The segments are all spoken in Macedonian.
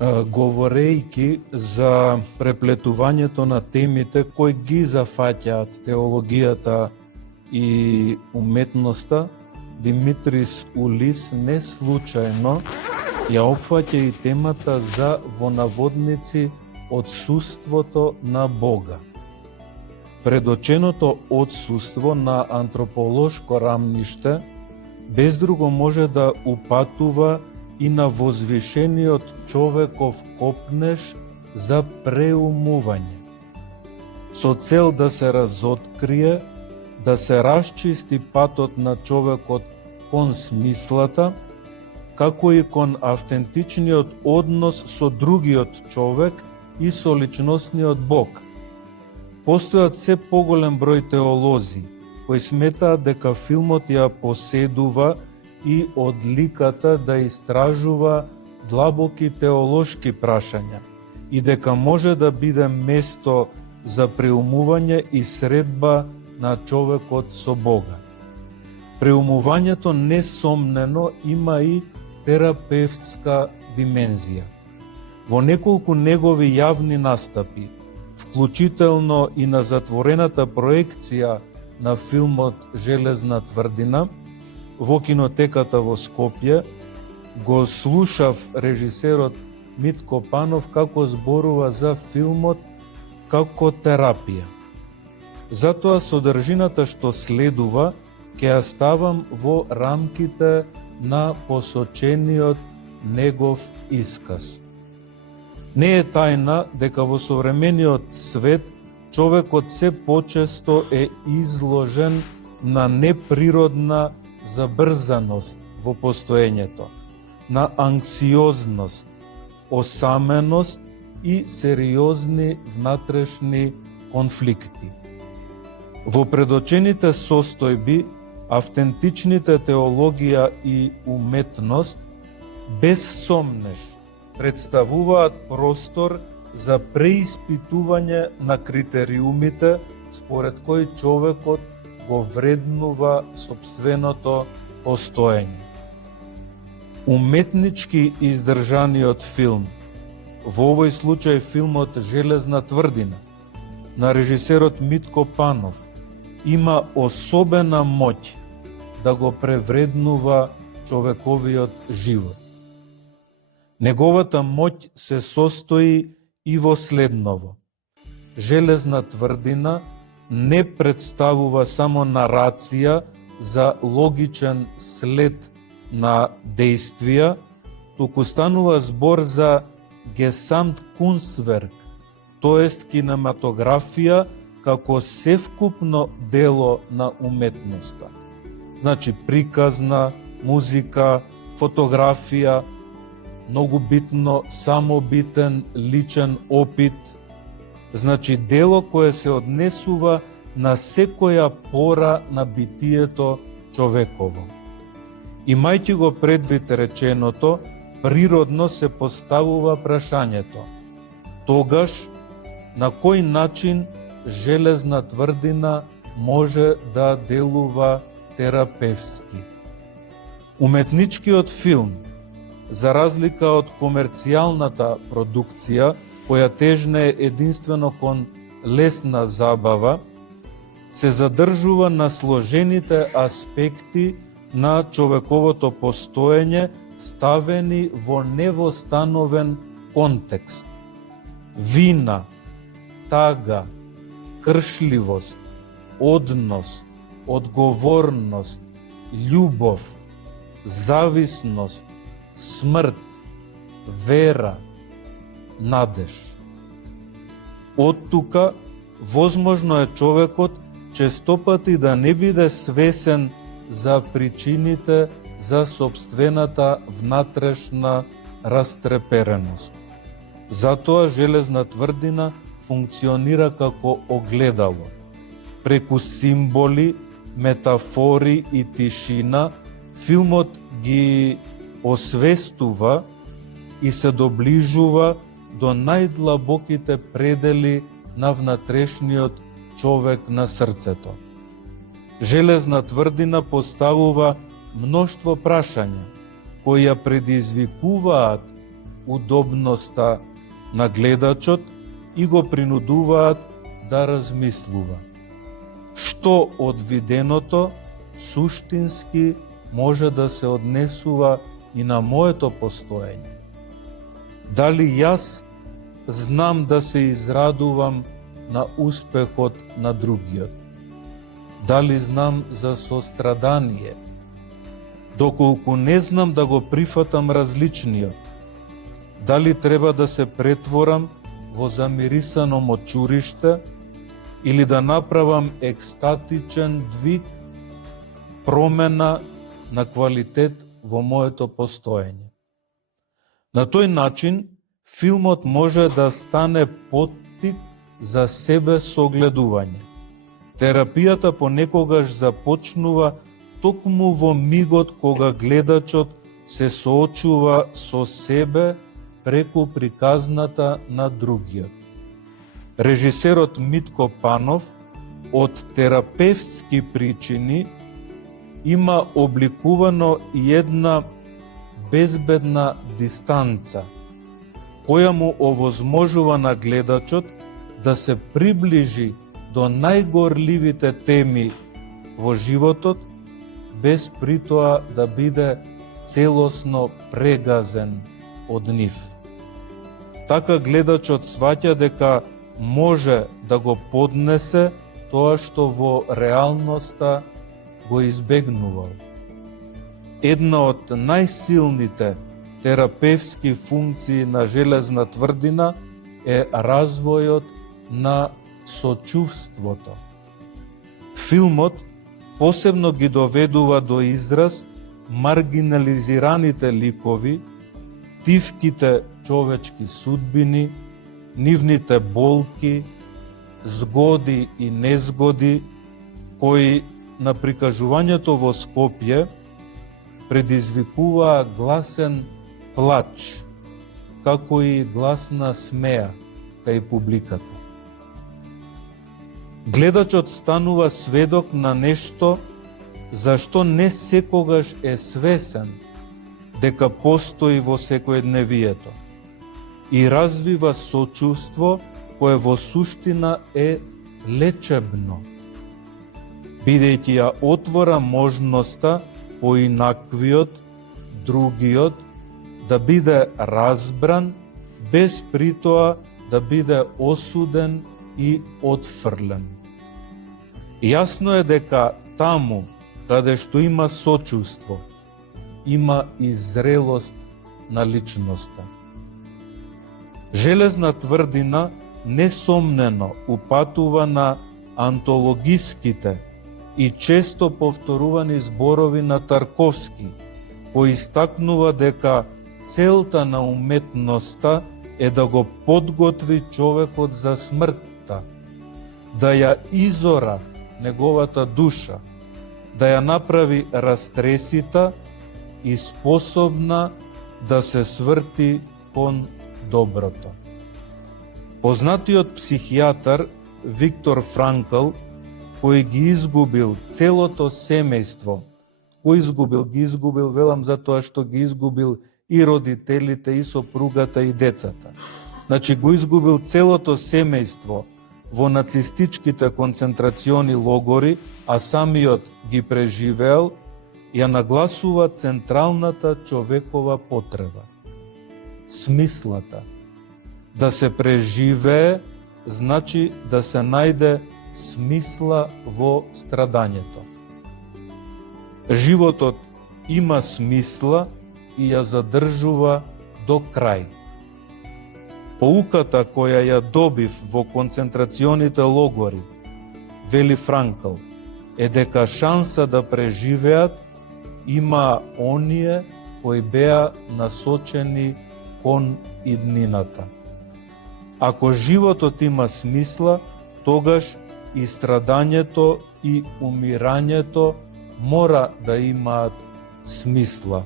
говорејќи за преплетувањето на темите кои ги зафаќаат теологијата и уметноста, Димитрис Улис не случајно ја опфаќа и темата за во наводници отсуството на Бога. Предоченото отсуство на антрополошко рамниште без друго може да упатува и на возвишениот човеков копнеж за преумување, со цел да се разоткрие, да се расчисти патот на човекот кон смислата, како и кон автентичниот однос со другиот човек и со личностниот Бог. Постојат се поголем број теолози кои сметаат дека филмот ја поседува и одликата да истражува длабоки теолошки прашања и дека може да биде место за преумување и средба на човекот со Бога. Преумувањето несомнено има и терапевтска димензија. Во неколку негови јавни настапи, вклучително и на затворената проекција на филмот Железна тврдина во кинотеката во Скопје, го слушав режисерот Митко Панов како зборува за филмот како терапија. Затоа содржината што следува ќе ја ставам во рамките на посочениот негов исказ. Не е тајна дека во современиот свет човекот се почесто е изложен на неприродна забрзаност во постоењето, на анксиозност, осаменост и сериозни внатрешни конфликти. Во предочените состојби, автентичните теологија и уметност без сомнеш представуваат простор за преиспитување на критериумите според кои човекот го вреднува сопственото постоење. Уметнички издржаниот филм, во овој случај филмот Железна тврдина, на режисерот Митко Панов, има особена моќ да го превреднува човековиот живот. Неговата моќ се состои и во следново. Железна тврдина не представува само нарација за логичен след на действија, туку станува збор за Gesamtkunstwerk, тоест кинематографија како севкупно дело на уметноста. Значи приказна, музика, фотографија, многу битно самобитен личен опит, значи дело кое се однесува на секоја пора на битието човеково. Имајќи го предвид реченото, природно се поставува прашањето: тогаш на кој начин Железна тврдина може да делува терапевски? Уметничкиот филм, за разлика од комерцијалната продукција, која тежне единствено кон лесна забава, се задржува на сложените аспекти на човековото постоење, ставени во невостановен контекст. Вина, тага, кршливост, однос, одговорност, љубов, зависност, смрт, вера, надеж. Од тука, возможно е човекот честопати да не биде свесен за причините за сопствената внатрешна растрепереност. Затоа Железна тврдина функционира како огледало. Преку символи, метафори и тишина, филмот ги освестува и се доближува до најдлабоките предели на внатрешниот човек на срцето. Железна тврдина поставува мноштво прашања, кои ја предизвикуваат удобноста на гледачот и го принудуваат да размислува. Што од виденото суштински може да се однесува и на моето постоење? Дали јас знам да се израдувам на успехот на другиот? Дали знам за сострадание? Доколку не знам да го прифатам различниот, дали треба да се претворам во замирисано мочуриште или да направам екстатичен двиг, промена на квалитет во моето постоење? На тој начин, филмот може да стане поттик за себе согледување. Терапијата понекогаш започнува токму во мигот кога гледачот се соочува со себе преку приказната на другиот. Режисерот Митко Панов од терапевтски причини има обликувано и една безбедна дистанца, која му овозможува на гледачот да се приближи до најгорливите теми во животот, без притоа да биде целосно прегазен од нив. Така гледачот сваќа дека може да го поднесе тоа што во реалноста го избегнувал. Една од најсилните терапевтски функции на железна тврдина е развојот на сочувството. Филмот посебно ги доведува до израз маргинализираните ликови, тивките човечки судбини, нивните болки, згоди и незгоди, кои на прикажувањето во Скопје предизвикуваа гласен плач, како и гласна смеа кај публиката. Гледачот станува сведок на нешто за што не секогаш е свесен дека постои во секојдневието и развива сочувство кое во суштина е лечебно, бидејќи ја отвора можноста поинаквиот, другиот, да биде разбран, без притоа да биде осуден и отфрлен. Јасно е дека таму, каде што има сочувство, има и зрелост на личноста. Железна тврдина несомнено упатува на антологиските и често повторувани зборови на Тарковски, кој истакнува дека целта на уметноста е да го подготви човекот за смртта, да ја изора неговата душа, да ја направи растресита и способна да се сврти кон доброто. Познатиот психијатар Виктор Франкл, кој ги изгубил целото семејство, ги изгубил, велам затоа што ги изгубил и родителите, и сопругата, и децата. Значи, го изгубил целото семејство во нацистичките концентрациони логори, а самиот ги преживеал, ја нагласува централната човекова потреба. Смислата. Да се преживее, значи да се најде смисла во страдањето. Животот има смисла и ја задржува до крај. Поуката која ја добив во концентрационите логори, вели Франкл, е дека шанса да преживеат има оние кои беа насочени кон иднината. Ако животот има смисла, тогаш и страдањето и умирањето мора да имаат смисла.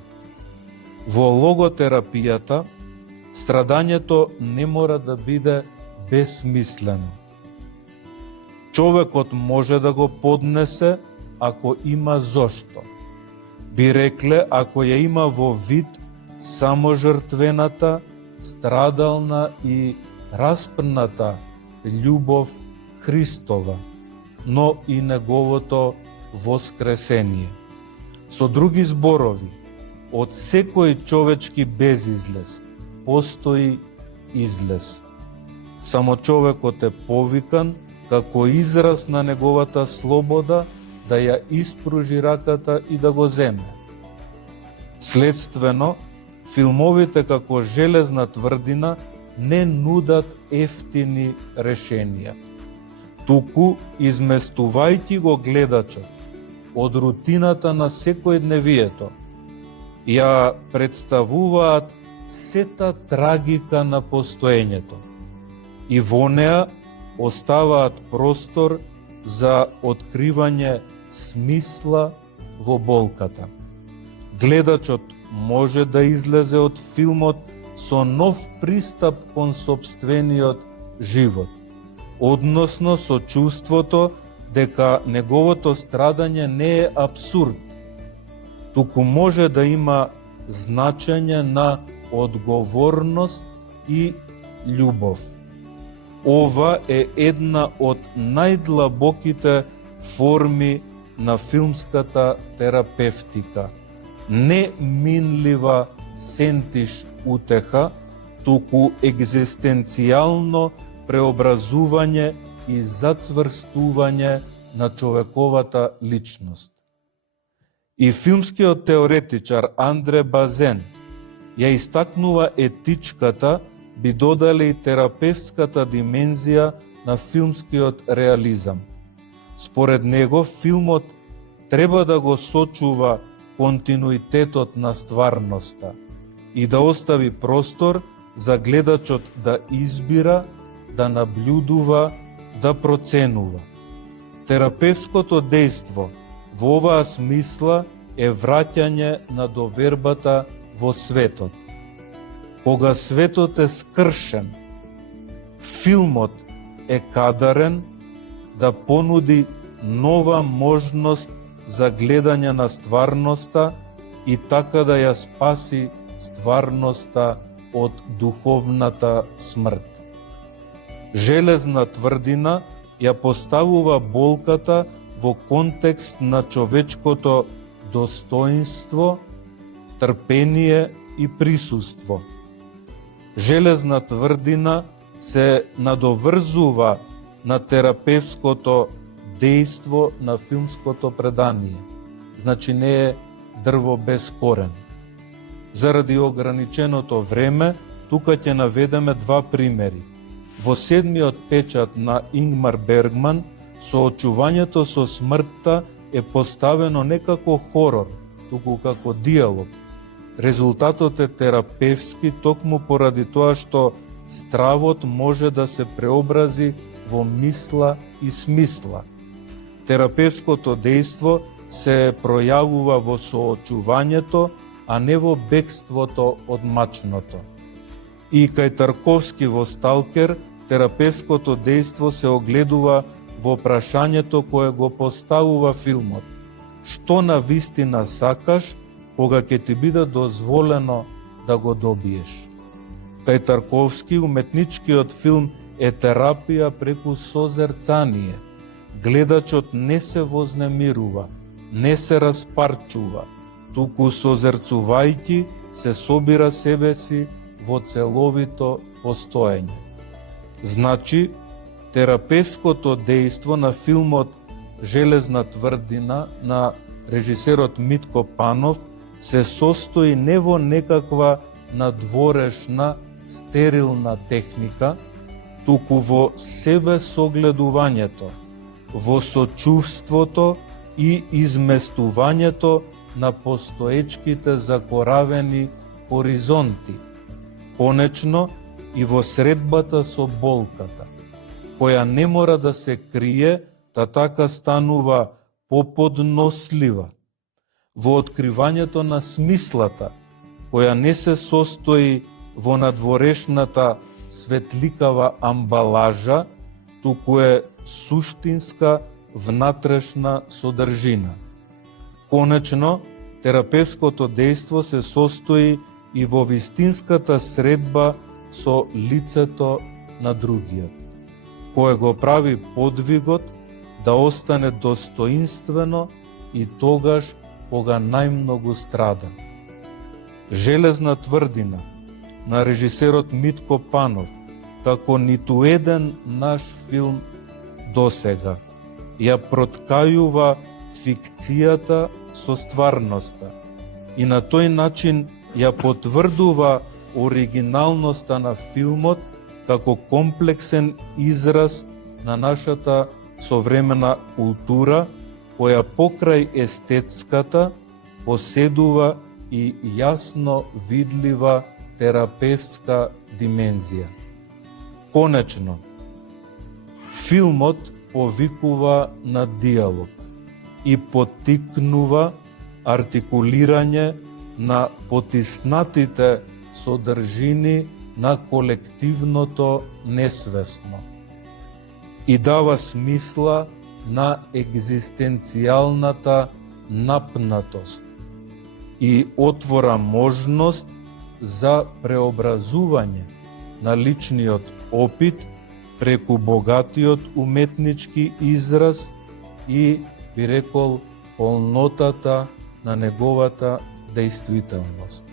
Во логотерапијата, страдањето не мора да биде безсмислено. Човекот може да го поднесе ако има зошто. Би рекле, ако ја има во вид само жртвената, страдална и распрната љубов Христова, но и неговото воскресение. Со други зборови, од секој човечки безизлез постои излез. Само човекот е повикан како израз на неговата слобода да ја испружи раката и да го земе. Следствено, филмовите како железна тврдина не нудат ефтини решенија. Туку, изместувајќи го гледачот од рутината на секојдневието, ја представуваат сета трагика на постоењето и во неа оставаат простор за откривање смисла во болката. Гледачот може да излезе од филмот со нов пристап кон сопствениот живот, односно со чувството дека неговото страдање не е абсурд, туку може да има значење на одговорност и љубов. Ова е една од најдлабоките форми на филмската терапевтика. Не минлива сентиш утеха, туку екзистенцијално преобразување и зацврстување на човековата личност. И филмскиот теоретичар Андре Базен ја истакнува етичката, би додале и терапевтската димензија на филмскиот реализам. Според него, филмот треба да го сочува континуитетот на стварноста и да остави простор за гледачот да избира, да наблюдува, да проценува. Терапевтското дејство во оваа смисла е враќање на довербата во светот. Кога светот е скршен, филмот е кадарен да понуди нова можност за гледање на стварноста и така да ја спаси стварноста од духовната смрт. Железна тврдина ја поставува болката во контекст на човечкото достоинство, трпение и присуство. Железна тврдина се надоврзува на терапевтското дејство на филмското предание. Значи не е дрво без корен. Заради ограниченото време, тука ќе наведеме два примери. Во седмиот печат на Ингмар Бергман, соочувањето со смртта е поставено не како хорор, туку како диалог. Резултатот е терапевтски токму поради тоа што стравот може да се преобрази во мисла и смисла. Терапевтското дејство се пројавува во соочувањето, а не во бегството од мачното. И кај Тарковски во Сталкер, терапевтското дејство се огледува во прашањето кое го поставува филмот. Што на вистина сакаш кога ќе ти биде дозволено да го добиеш? Кај Тарковски уметничкиот филм е терапија преку созерцание. Гледачот не се вознемирува, не се распарчува, туку созерцувајќи се собира себе си во целовито постоење. Значи, терапевтското дејство на филмот Железна тврдина на режисерот Митко Панов се состои не во некаква надворешна, стерилна техника, туку во себе согледувањето, во сочувството и изместувањето на постоечките закоравени хоризонти, конечно и во средбата со болката, која не мора да се крие, та така станува поподнослива, во откривањето на смислата, која не се состои во надворешната светликава амбалажа, туку е суштинска внатрешна содржина. Конечно, терапевтското дејство се состои и во вистинската средба со лицето на другиот, кое го прави подвигот да остане достоинствено и тогаш кога најмногу страда. Железна тврдина на режисерот Митко Панов, како ниту еден наш филм досега, ја проткајува фикцијата со стварноста и на тој начин ја потврдува оригиналноста на филмот како комплексен израз на нашата современа култура, која покрај естетската поседува и јасно видлива терапевтска димензија. Конечно, филмот повикува на диалог и поттикнува артикулирање на потиснатите содржини на колективното несвесно и дава смисла на екзистенцијалната напнатост и отвора можност за преобразување на личниот опит преку богатиот уметнички израз и, би рекол, полнотата на неговата дејствителност.